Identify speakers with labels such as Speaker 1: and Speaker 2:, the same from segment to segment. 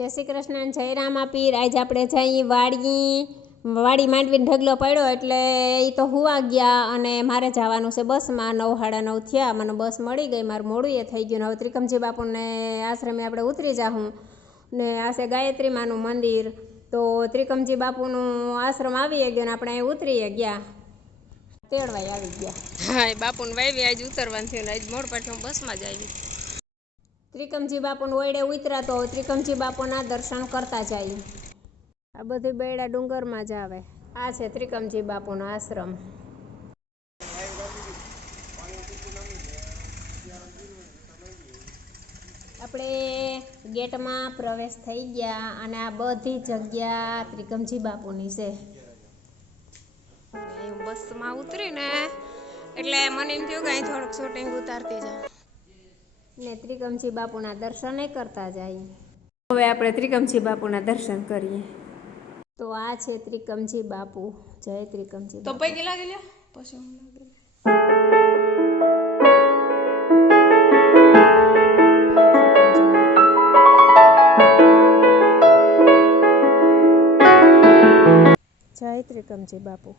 Speaker 1: જય શ્રી કૃષ્ણ, જય રામાપીર. આજ આપણે જઈ વાડી વાડી માંડવીને ઢગલો પડ્યો એટલે એ તો હુવા ગયા અને મારે જવાનું છે બસમાં. નવ, સાડા નવ થયા. મને બસ મળી ગઈ. મારું મોડું એ થઈ ગયું. હવે ત્રિકમજી બાપુને આશ્રમે આપણે ઉતરી જાઉં ને આ છે ગાયત્રી માનું મંદિર. તો ત્રિકમજી બાપુનું આશ્રમ આવી ગયો ને આપણે અહીં ઉતરીએ ગયા. તેડવાય આવી ગયા.
Speaker 2: હા બાપુને વાવી આજે ઉતરવાનું થયું ને આજ મોડ પાછું બસમાં જ આવી.
Speaker 1: ત્રિકમજી બાપુને ઓયડે ઉતરાતો હોય ત્રિકમજી બાપુના દર્શન કરતા જાય. આ બધી બેડા ડુંગરમાં જ આવે. આ છે ત્રિકમજી બાપુનો આશ્રમ. આપણે ગેટમાં પ્રવેશ થઈ ગયા અને આ બધી જગ્યા ત્રિકમજી બાપુની છે.
Speaker 2: બસમાં ઉતરીને એટલે મને એમ થયું કે અહીં થોડુંક શૂટિંગ ઉતારતી જાઉં
Speaker 1: ને ત્રિકમજી બાપુના દર્શને કરતા જાય. હવે આપણે ત્રિકમજી બાપુના દર્શન કરીએ. તો આ છે ત્રિકમજી બાપુ. જય ત્રિકમજી
Speaker 2: તો પૈકી લાગી લ્યો. પછી.
Speaker 1: જય ત્રિકમજી બાપુ.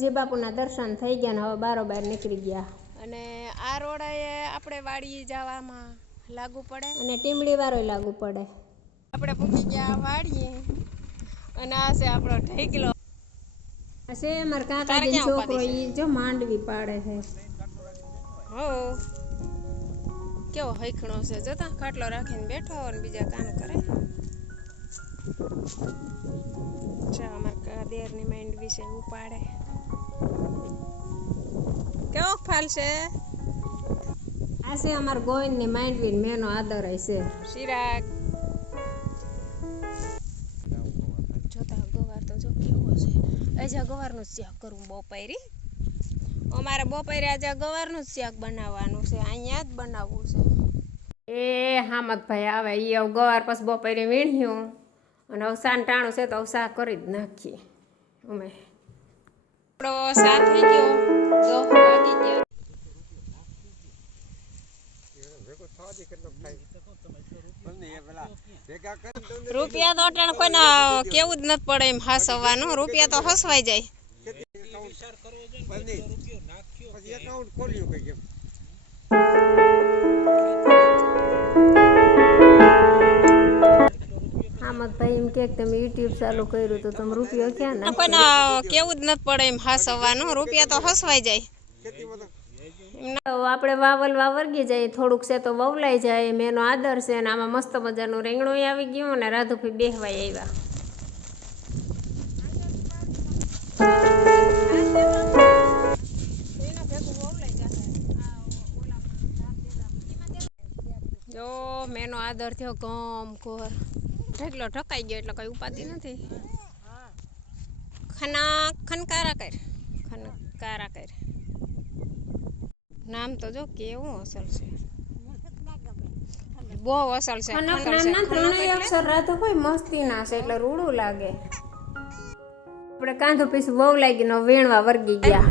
Speaker 1: ત્રિકમજી બાપુના દર્શન થઈ ગયા ને હવે બારોબાર નીકળી ગયા.
Speaker 2: અને આ રોડાએ આપણે વાડી જવામાં લાગુ પડે?
Speaker 1: અને ટીમડી વાળો લાગુ પડે.
Speaker 2: આપણે પૂકી ગયા વાડીએ અને આ છે આપણો ઢેકલો
Speaker 1: આ છે
Speaker 2: તારે
Speaker 1: કાકાજી છોકરો ઈ જો માંડવી પાડે છે.
Speaker 2: હો. કેવો હૈખણો છે. જતા ખાટલો રાખીને બેઠો અને બીજા કામ કરે. છે અમારા દેરની માઇન્ડ વિશે ઉપાડે. કેવો ફાલ છે?
Speaker 1: આ છે અમારા માંડવી ને મેનો આદર છે.
Speaker 2: શિરાક જોતા ગવાર તો જો કેવો છે. આજે ગવારનું શાક કરું બપોરી. અમારે બપોરે આજે ગવારનું શાક બનાવવાનું છે. અહીંયા જ બનાવવું છે.
Speaker 1: એ હામદભાઈ આવે એ હવે ગવાર પછી બપોરે વીણ્યું. અને હવે સાન ટાણું છે તો હવે શાક કરી જ નાખીએ. અમે.
Speaker 2: આપણો સાથ થઈ ગયો. જો વાગી ગયા રૂપિયા તો અટાણ કોઈને કેવું જ નથી પડે એમ હસવાનું રૂપિયા તો હસવાઈ જાય.
Speaker 3: એકાઉન્ટ ખોલ્યું કઈ એમ
Speaker 1: હામદભાઈ એમ કે તમે યુટ્યુબ ચાલુ કર્યું તો તમે રૂપિયો ક્યાં ના
Speaker 2: કોઈને કેવું જ નથી પડે એમ હસવાનું રૂપિયા તો હસવાઈ જાય
Speaker 3: ખેતીમાં
Speaker 1: તો
Speaker 3: તો
Speaker 1: આપણે વાવલ વાવરગી જાય થોડુંક છે તો વવલાઈ જાય મેનો આદર છે અને આમાં મસ્ત મજાનું રીંગણું આવી ગયું અને રાધુભાઈ બેહવાય આવ્યા
Speaker 2: જો મેનો આદર થયો ગમ કોર ઢગલો ઢકાઈ ગયો એટલે કઈ ઉપાધિ નથી. ખના ખનકારા કર ખનકારા કર. નામ તો જો કેવું અસલ છે. બહુ અસલ છે
Speaker 1: ખનક. નામના ત્રણેય? અક્ષર રાધુભાઈ મસ્તી ના છે એટલે રૂડું લાગે. આપણે કાંધો પીસું વહુ લાગી ને વીણવા વર્ગી ગયા.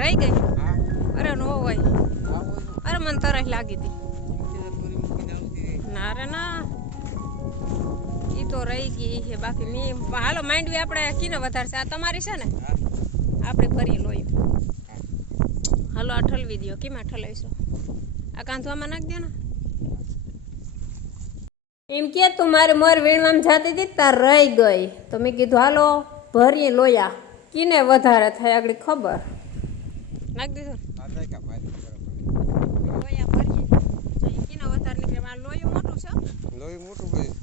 Speaker 2: રહી ગઈ? અરે નો હોય. અરે મને તરસ લાગી હતી. ના રે ના. તો રહી ગઈ છે બાકી મી હાલો માંડવી આપણે કીને વધારશે આ તમારી છે ને? આપણે ફરી લોહી હાલો આ ઠલવી દો કેમાં ઠલાવીશું? આ કાંધવામાં નાખ દો ને.
Speaker 1: એમ કે તું મારે મોર વીણવામાં જાતી હતી તાર રહી ગઈ. તો મેં કીધું હાલો ભરીએ લોયા. કીને વધારે થાય આગળ ખબર.
Speaker 2: નાખ દીધું. લોયા ભરીએ. કીને વધારે નીકળે. મારે લોહી મોટું છે.
Speaker 3: લોહી મોટું ભાઈ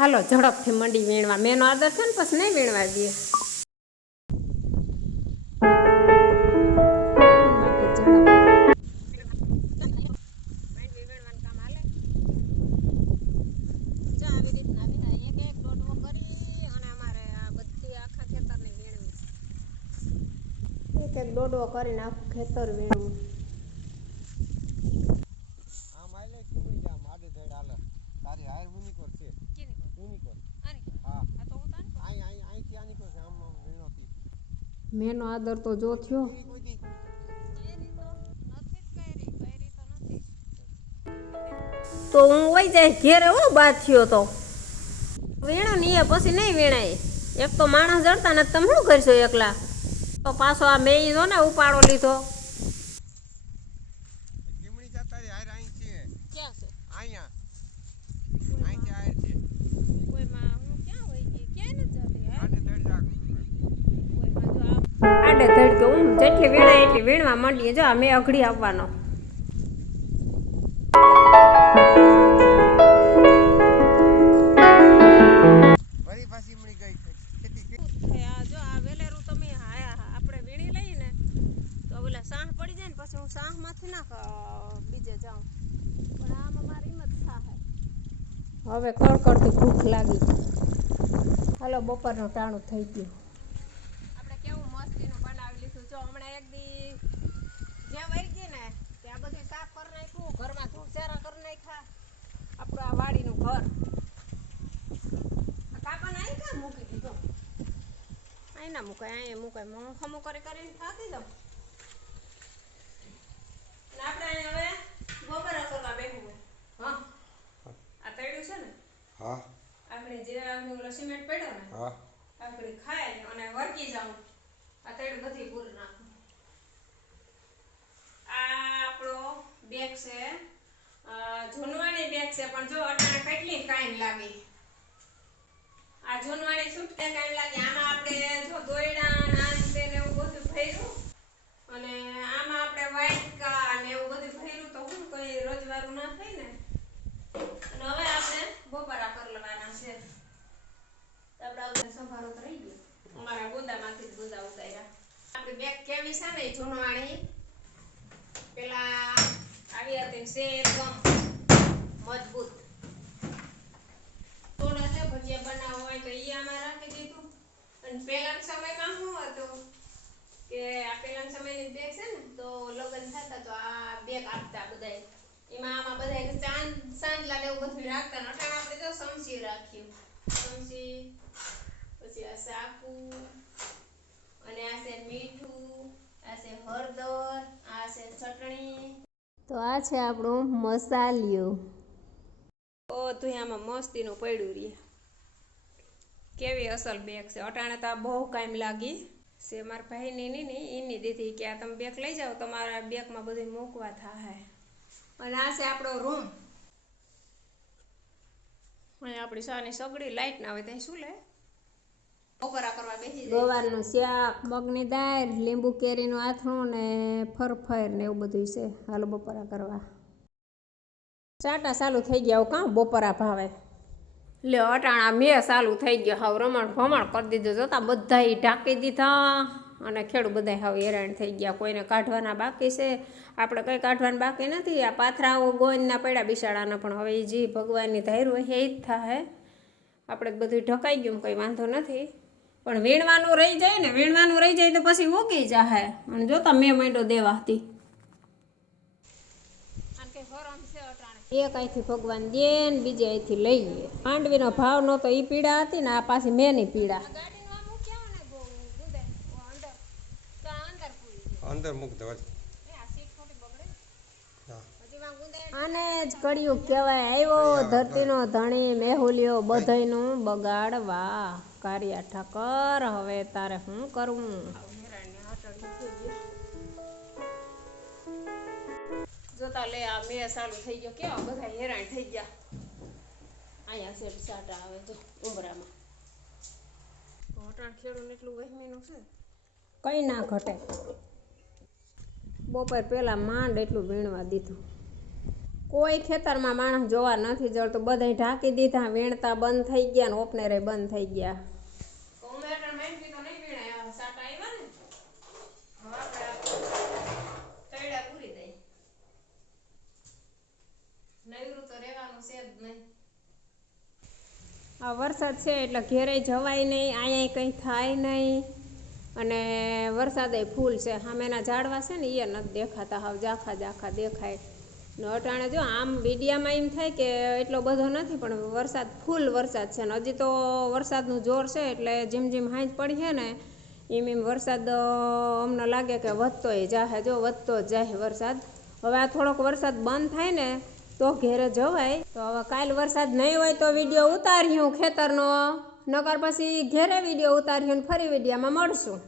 Speaker 1: હાલો ઝડપથી મંડી વીણવા મેનો આદર છે ને પછી નહીં વીણવા દઈએ દોડો કરીને આખું ખેતર
Speaker 3: વીણ
Speaker 1: મેનો આદર તો જો થયો.
Speaker 2: તો
Speaker 1: હું વહી જાય ઘેરે હો બાદ થયો તો. વીણો ની પછી નહીં વીણાય. એક તો માણસ જડતા ને તમે શું કરશો એકલા? તો પાછો આ મેં જો ને, ઉપાડો લીધો
Speaker 3: ચીમણી જા તારી હાયર અહીં છે
Speaker 2: ક્યાં છે?
Speaker 3: અહીંયા અહીંથી હાયર છે
Speaker 2: કોઈમાં હું ક્યાં વહી ગઈ? ક્યાંય નથી જતી. હે?
Speaker 3: આડે ધડ જાગ
Speaker 2: કોઈમાં જો
Speaker 1: આડે ધડકે હું જેટલી વીણાય એટલી વીણવા માંડીએ. જો મેં અઘડી આવવાનો
Speaker 3: ફરી પાછી ચીમણી ગઈ ખેતી કે
Speaker 2: શું થાય? આ જો આ વેલેરું તમે હા- હા આપણે વીણી લઈએ ને તો ઓલા સાહ પડી જાય ને પછી હું સાહમાંથી ના ખ- બીજે જાઉં. પણ આમાં મારી હિંમત થાય.
Speaker 1: હવે કડકડતી ભૂખ લાગી. હાલો બપોરનું ટાણું થઈ ગયું
Speaker 2: આપણે કેવું મસ્તીનું બનાવી લીધું જો હમણાં એક દી જ્યાં વહી ગઈ ને ત્યાં બધું સાફ કરી નાખ્યું ઘરમાં ધૂળ ચારા કરી નાખ્યા આપણું આ વાડીનું ઘર. આ કાકાને અહીં મૂકી દીધો? અહીં ના મુકાય અહીં મુકાય. હું હમું કરી કરીને થાકી જાઉં. આપણે અહીં હવે ગોબરા કરવા બેઠું હા? આ તળ્યું છે ને?
Speaker 3: હા.
Speaker 2: આપણે જે આપણે ઓલો સિમેન્ટ પડ્યો ને
Speaker 3: હા.
Speaker 2: આપણે ખાય અને વર્કી જાઉં. આ તેડ બધી પૂરી નાખું. આ આપણો બેગ છે અ, છે, પણ જો અટાણે કેટલી કાઈન લાગી. આ જૂનવાણી સૂટ કે કાંઈ લાગી. આમાં આપણે જો દોયડા, નાન ને એવું બધું ભર્યું, અને આમાં આપણે વાટકા ને એવું બધું ભર્યું, તો હું કઈ રોજવારું ના થાય ને? અને હવે આપણે બપોરા કરી લેવાના છે આપણે સંભારો તો રહી ગયો. અમારા ગુંદામાંથી જ ગુંદા ઉતાર્યા. આપણી બેગ કેવી છે ને જૂનવાણી પેલા આવી હતી એકદમ મજબૂત. થોડા છે, ભજીયા બનાવવા હોય તો ઈ આમાં રાખી દીધું. અને પેલાના સમયમાં શું હતું કે આ પેલાના સમયની બેગ છે ને, તો લગ્ન થતા તો આ બેગ આપતા બધાય એમાં આમાં બધાય ચાંદ સાંજલા ને એવું બધું રાખતા અટાણે આપણે જો સમસી રાખ્યું. સમસી પછી આ સાકુ, અને આ છે મીઠું, આ છે હળદર, આ છે ચટણી.
Speaker 1: તો આ છે આપણું મસાલિયું.
Speaker 2: બધું આમાં મસ્તીનું પડ્યું રહે કેવી અસલ બેગ છે? અટાણે તો બહુ કામ લાગી. છે, મારા ભાઈની ની એની દીધી કે આ તમે બેગ લઈ જાઓ તમારા બેગમાં બધું મૂકવા થાય અને આ છે આપણો રૂમ અને આપણી સાની સગડી લાઈટ ના હોય ત્યાં શું લે?
Speaker 1: ગવારનું શાક, મગની દાળ, લીંબુ કેરીનું આથણું ને ફરફર ને એવું બધું છે, હાલો બપોરા કરવા. ચાટા ચાલુ થઈ ગયા કાં બપોરા ભાવે?
Speaker 2: લે, અટાણા મેં ચાલુ થઈ ગયો, હાવ રમણ ભમણ કરી દીધું, જોતા બધા ઢાંકી દીધા. અને ખેડૂત બધાય હાવ હેરાન થઈ ગયા, કોઈને કાઢવાના બાકી છે, આપણે કંઈ કાઢવાના બાકી નથી. આ પાથરાઓ ગોઈના પડ્યા બિસાડાના, પણ હવે જે ભગવાનની ધૈર્ય એ જ થાય આપણે બધું ઢકાઈ ગયું કંઈ વાંધો નથી. પણ વીણવાનું રહી જાય ને, વીણવાનું રહી જાય તો પછી ઉગી જાય અને જોતા મેં માંડો દેવા હતી
Speaker 1: એક અહીંથી ભગવાન દે ને બીજે અહીંથી લઈએ. માંડવીનો ભાવ નહોતો એ પીડા હતી ને આ પાછી મેની પીડા.
Speaker 3: અંદર. મૂક દે
Speaker 1: આને જ કળિયુગ કહેવાય. આવ્યો ધરતીનો ધણી મેહુલિયો બધાયનું બગાડવા. કાર્યા ઠાકર હવે તારે શું કરવું?
Speaker 2: જોતા લે આ મેં ચાલુ થઈ ગયો. કેવા બધા હેરાન થઈ ગયા. અહીંયા છે સાટા આવે જો ઉમરામાં. અટાણ ખેડૂને એટલું વહેમીનું છે.
Speaker 1: કંઈ ના ઘટે. બપોર પહેલાં માંડ એટલું વીણવા દીધું. કોઈ ખેતરમાં માણસ જોવા નથી જળતું બધાય ઢાંકી દીધા વીણતા બંધ થઈ ગયા ને ઓપનેરે બંધ થઈ ગયા
Speaker 2: તો ઉમે અટાણ માંડવી તો નહીં વીણાય આ સાટા આવ્યા ને હવે આપણે તૈડા પૂરી દઈ નૈરું તો છે જ નહીં.
Speaker 1: આ વરસાદ છે એટલે ઘેરે જવાય નહીં અહીંયા કંઈ થાય નહીં. અને વરસાદે ફૂલ છે. સામેના ઝાડવા છે ને એ નથી દેખાતા. હાવ ઝાખા ઝાખા દેખાય. ને અટાણે જો, આમ વિડીયામાં એમ થાય કે એટલો બધો નથી, પણ વરસાદ, ફૂલ વરસાદ છે. ને હજી તો વરસાદનું જોર છે, એટલે જેમ જેમ હાંજ પડી છે ને, એમ એમ વરસાદ અમને લાગે કે વધતોય જાહે. જો વધતો જ જાય વરસાદ. હવે આ થોડોક વરસાદ બંધ થાય ને તો ઘેરે જવાય. તો હવે કાલ વરસાદ નહીં હોય તો વીડિયો ઉતાર્યું ખેતરનો. નકર પછી ઘેરે વીડિયો ઉતાર્યું ને ફરી વિડીયામાં મળશું.